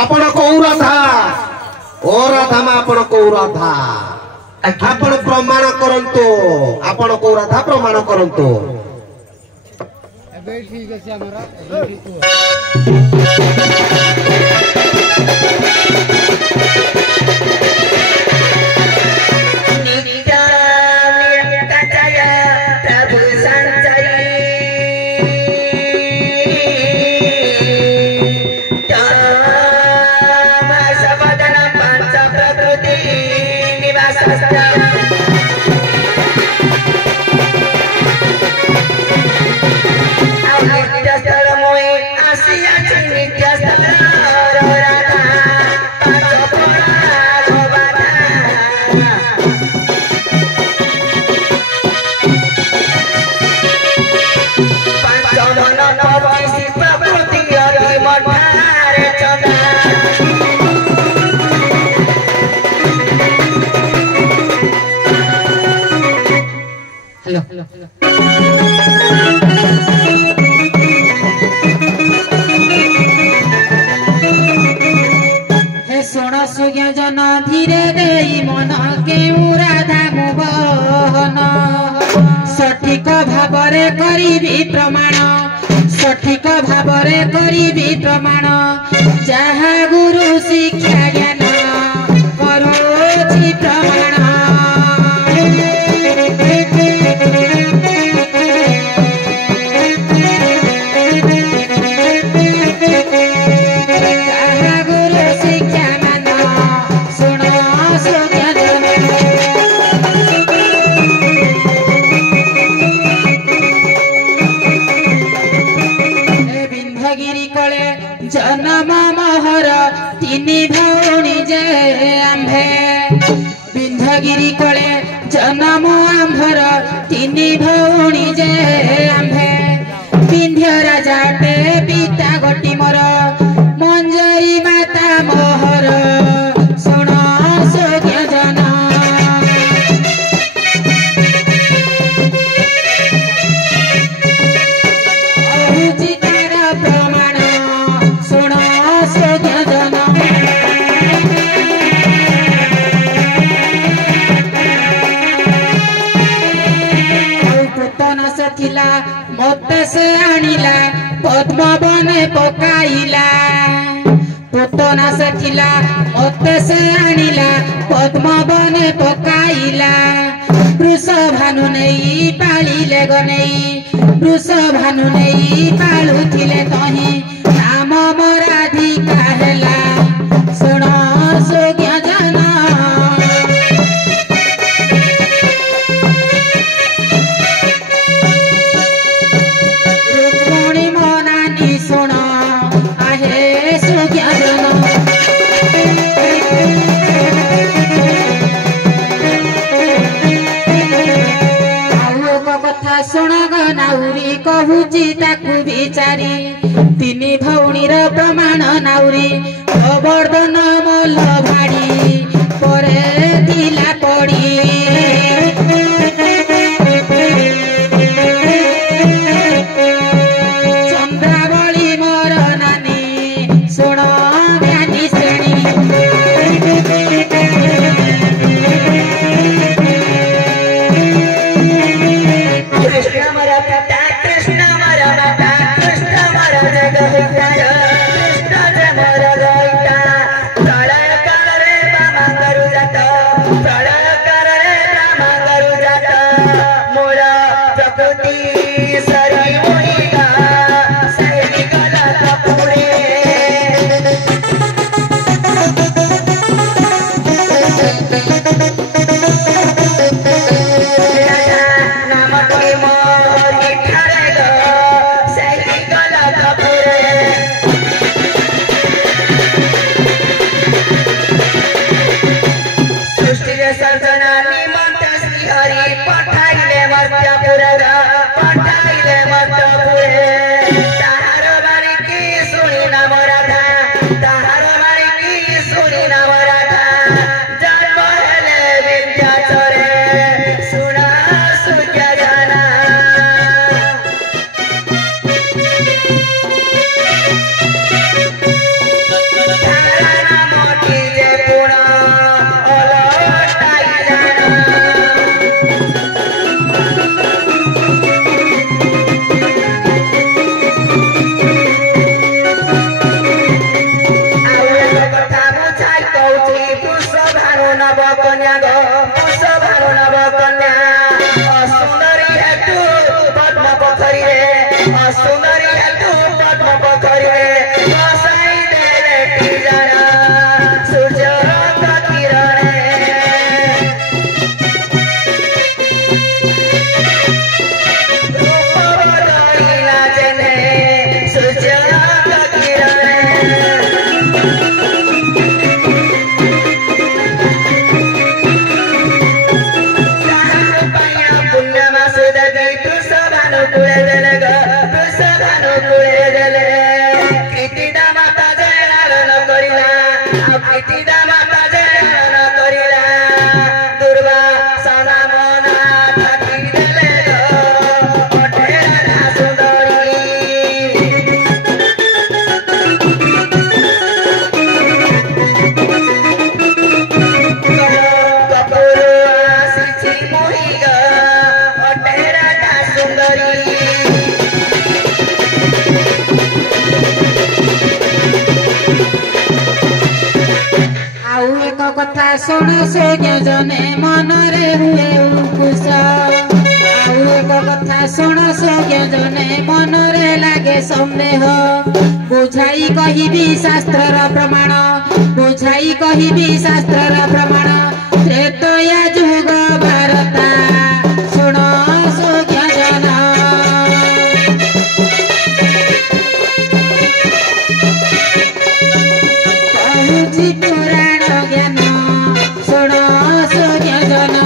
आपण कौ राधा ओ राधा मा आपण कौ राधा आपण प्रमाण करंतो आपण कौ राधा प्रमाण करंतो अबे ठीक है हमारा अबे ठीक धीरे दे मन के राधा मोहन सठिक भावरे करी प्रमाण सठिक भावरे करी प्रमाण जहा गुरु शिक्षा ज्ञान करोछि प्रमाण जन्म महर तीनी भौणी जे आंभे विंध्यगिरी कले जन्म आंभर तीनी भौणी जे आंभे विंध्य राजाटे पिता गोटी मोर मंजरी माता मोहर सुण सोग्य जना मत से आनिला पद्म बने पकाइला पुतना से थिला मत से आनिला पद्म बने पकाइला वृष भानु नहीं पालिले गनेई वृष भानु नहीं पालुथिले तही नाम मराधिका हेला सुण सोग्य जना नाउरी कहूची ताकू बिचारी तीनी भौणीर प्रमाण नाउरी गोवर्धन मल्ल भाड़ी परे दिला पड़ी चंद्रावली मोर नानी सुण ज्ञानी श्रेणी କଥା ଶୁଣ ସୌଜ୍ଞ ଜନେ ମନରେ ହୁଏ ଉକୁଶ ଆଉ ଏକ କଥା ଶୁଣ ସୌଜ୍ଞ ଜନେ ମନରେ ଲାଗେ ସନ୍ଦେହ ବୁଝାଇ କହିବି ଶାସ୍ତ୍ରର ପ୍ରମାଣ ବୁଝାଇ କହିବି ଶାସ୍ତ୍ରର ପ୍ରମାଣ ତ୍ରେତୟା ଯୁଗ ଭାରତା ଶୁଣ ସୌଜ୍ଞ ଜନ କହୁଛି ପୁରାଣ ଜ୍ଞାନ ଶୁଣ ସୌଜ୍ଞ ଜନ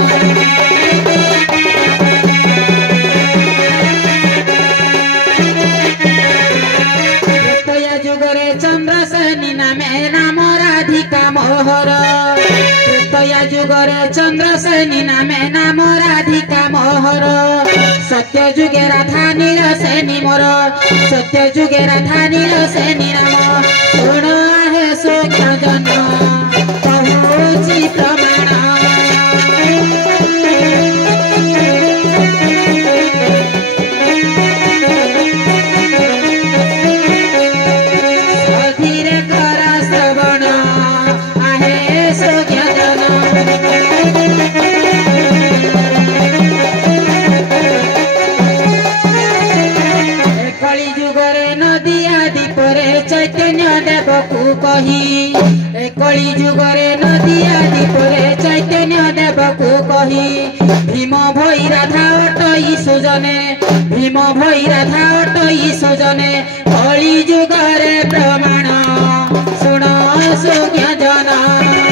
ତ୍ରେତୟା ଯୁଗରେ ଚନ୍ଦ୍ରସେନୀ ନାମେ ନାମ ରାଧିକା ମୋହର ତ୍ରେତୟା ଯୁଗରେ ଚନ୍ଦ୍ରସେନୀ ନାମେ ନାମ ରାଧିକା ମୋହର ସତ୍ୟ ଯୁଗେ ରାଧା ନୀଳ ସେନୀ ମୋର ସତ୍ୟ ଯୁଗେ ରାଧା ନୀଳ ସେନୀ ନାମ ଶୁଣ ଆହେ ସୌଜ୍ଞ ଜନ କହୁଛି ପ୍ରମାଣ ଧୀରେ କର ଶ୍ରବଣ ଆହେ ସୌଜ୍ଞ ଜନ କଳି ଯୁଗରେ ନଦିଆ ଦୀପରେ ଚୈତନ୍ୟ ଦେବକୁ କହି କଳି ଯୁଗରେ ନଦିଆ ଦୀପରେ ଚୈତନ୍ୟ ଦେବକୁ କହି ଭୀମ ଭଇ ରାଧା ଅଟଇ ସୁଜନେ ଭୀମ ଭଇ ରାଧା ଅଟଇ ସୁଜନେ କଳି ଯୁଗରେ ପ୍ରମାଣ ଶୁଣ ସୌଜ୍ଞ ଜନ